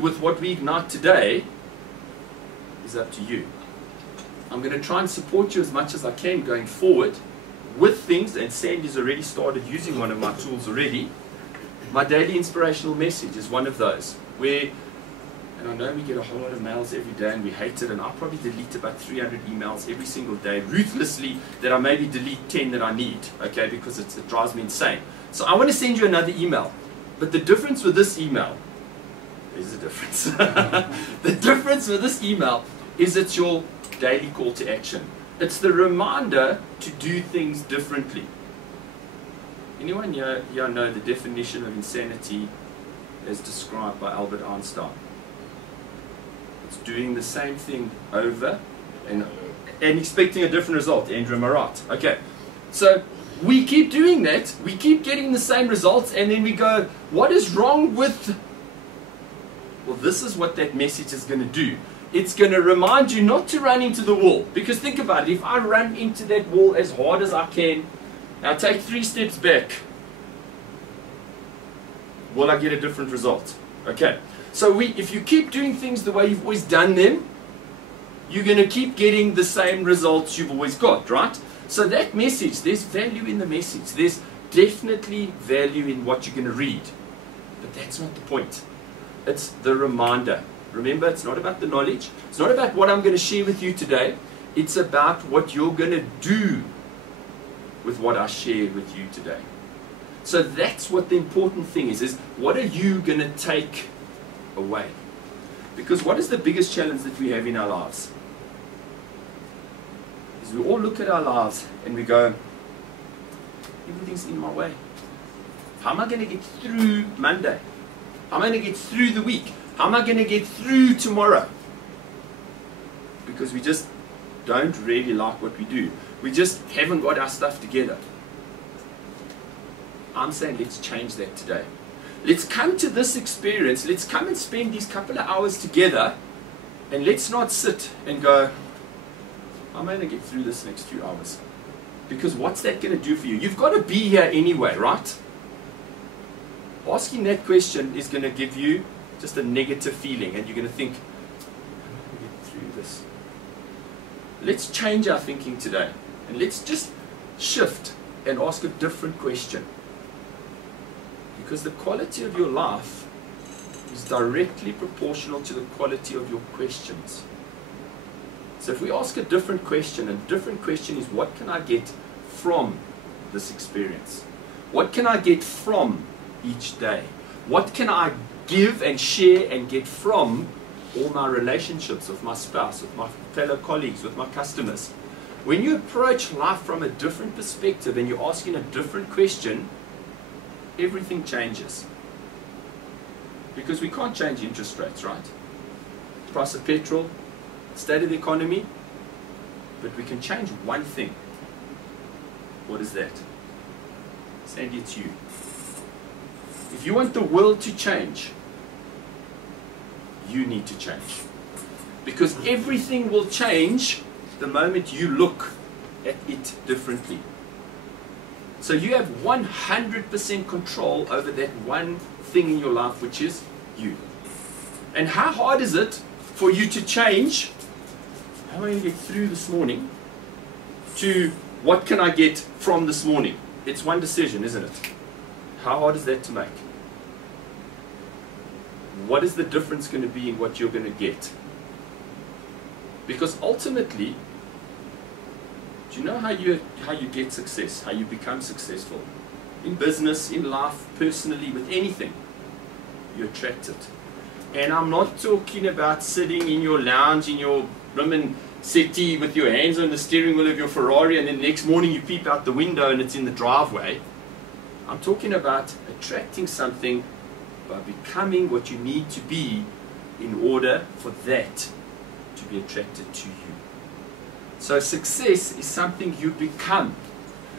do with what we ignite today is up to you. I'm going to try and support you as much as I can going forward with things, and Sandy's already started using one of my tools already. My daily inspirational message is one of those where, and I know we get a whole lot of mails every day and we hate it, and I probably delete about 300 emails every single day ruthlessly, that I maybe delete 10 that I need, okay, because it drives me insane. So I want to send you another email, but the difference with this email, there's a difference. The difference with this email is it's your daily call to action. It's the reminder to do things differently. Anyone here know the definition of insanity as described by Albert Einstein? It's doing the same thing over and expecting a different result. Andrew, am I right? Okay. So we keep doing that, we keep getting the same results, and then we go, what is wrong with... Well, this is what that message is going to do. It's going to remind you not to run into the wall. Because think about it, if I run into that wall as hard as I can, now take 3 steps back, will I get a different result? Okay. So if you keep doing things the way you've always done them, you're going to keep getting the same results you've always got, right? So that message, there's value in the message. There's definitely value in what you're going to read. But that's not the point. It's the reminder. Remember, it's not about the knowledge. It's not about what I'm going to share with you today. It's about what you're going to do with what I share with you today. So that's what the important thing is what are you going to take away? Because what is the biggest challenge that we have in our lives? Is we all look at our lives and we go, everything's in my way. How am I going to get through Monday? How am I going to get through the week? How am I going to get through tomorrow? Because we just don't really like what we do. We just haven't got our stuff together. I'm saying let's change that today. Let's come to this experience. Let's come and spend these couple of hours together, and let's not sit and go, I'm going to get through this next few hours. Because what's that going to do for you? You've got to be here anyway, right? Asking that question is going to give you just a negative feeling, and you're going to think, I'm going to get through this. Let's change our thinking today, and let's just shift and ask a different question. Because the quality of your life is directly proportional to the quality of your questions. So if we ask a different question, and the different question is, what can I get from this experience? What can I get from each day? What can I give and share and get from all my relationships with my spouse, with my fellow colleagues, with my customers? When you approach life from a different perspective and you're asking a different question, everything changes. Because we can't change interest rates, right? Price of petrol, state of the economy, but we can change one thing. What is that? Sandy, it's you. If you want the world to change, you need to change. Because everything will change the moment you look at it differently. So you have 100% control over that one thing in your life, which is you. And how hard is it for you to change, how am I going to get through this morning, to what can I get from this morning? It's one decision, isn't it? How hard is that to make? What is the difference going to be in what you're going to get? Because ultimately, do you know how you get success, how you become successful? In business, in life, personally, with anything. You attract it. And I'm not talking about sitting in your lounge, in your room and settee with your hands on the steering wheel of your Ferrari, and then the next morning you peep out the window and it's in the driveway. I'm talking about attracting something by becoming what you need to be in order for that to be attracted to you. So success is something you become.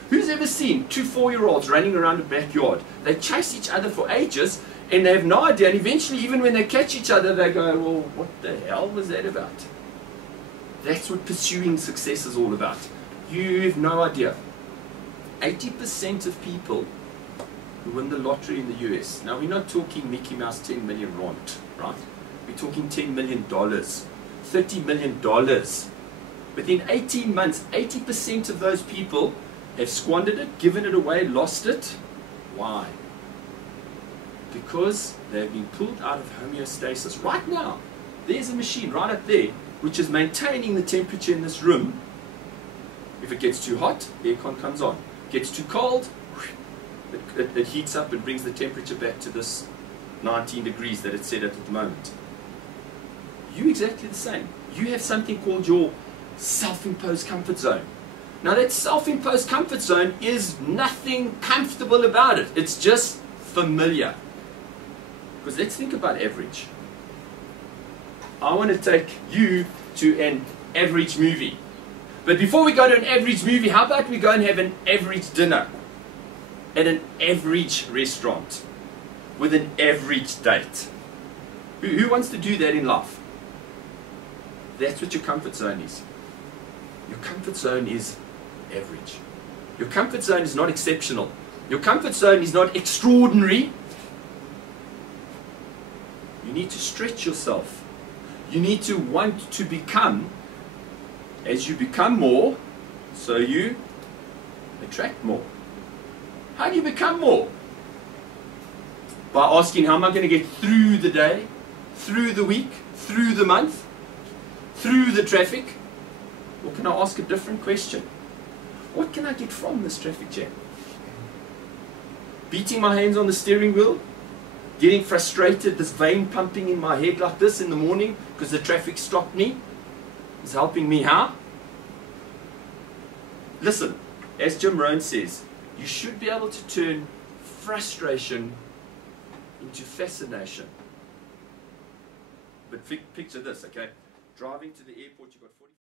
Who's ever seen 2 4-year-olds running around a backyard? They chase each other for ages and they have no idea, and eventually even when they catch each other they go, well, what the hell was that about? That's what pursuing success is all about. You have no idea. 80% of people who win the lottery in the US, now we're not talking Mickey Mouse 10 million rand, right? talking $10 million, $30 million. Within 18 months, 80% of those people have squandered it, given it away, lost it. Why? Because they've been pulled out of homeostasis. Right now, there's a machine right up there which is maintaining the temperature in this room. If it gets too hot, the aircon comes on. Gets too cold, it heats up and brings the temperature back to this 19 degrees that it's set at the moment. You're exactly the same. You have something called your self-imposed comfort zone. Now that self-imposed comfort zone is nothing comfortable about it. It's just familiar. Because let's think about average. I want to take you to an average movie. But before we go to an average movie, how about we go and have an average dinner at an average restaurant with an average date? Who wants to do that in life? That's what your comfort zone is. Your comfort zone is average. Your comfort zone is not exceptional. Your comfort zone is not extraordinary. You need to stretch yourself. You need to want to become. As you become more, so you attract more. How do you become more? By asking, how am I going to get through the day, through the week, through the month, through the traffic? Or can I ask a different question? What can I get from this traffic jam? Beating my hands on the steering wheel, getting frustrated, this vein pumping in my head like this in the morning because the traffic stopped me, is helping me how? Listen, as Jim Rohn says, you should be able to turn frustration into fascination. But picture this, okay? Driving to the airport, you've got 40